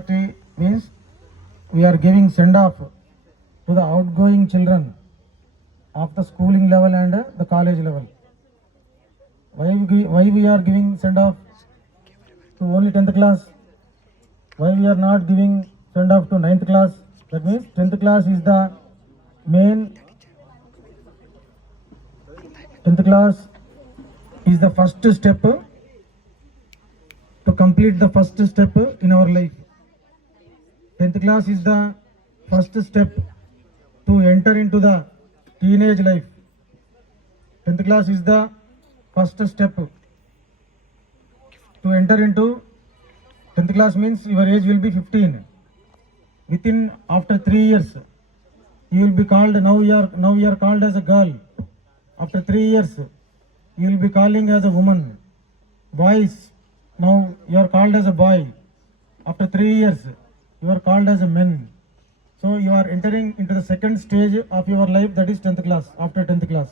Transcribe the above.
party means we are giving send off to the outgoing children of the schooling level and the college level. Why we are giving send off to only 10th class? Why we are not giving send off to 9th class? That means 10th class is the main. 10th class is the first step to complete the first step in our life. 10th class is the first step to enter into the teenage life. 10th class is the first step to enter into 10th class means your age will be 15. Within after 3 years you will be called, now you are called as a girl. After 3 years you will be calling as a woman. Boys, now you are called as a boy. After 3 years you are called as a man. So you are entering into the second stage of your life, that is 10th class, after 10th class.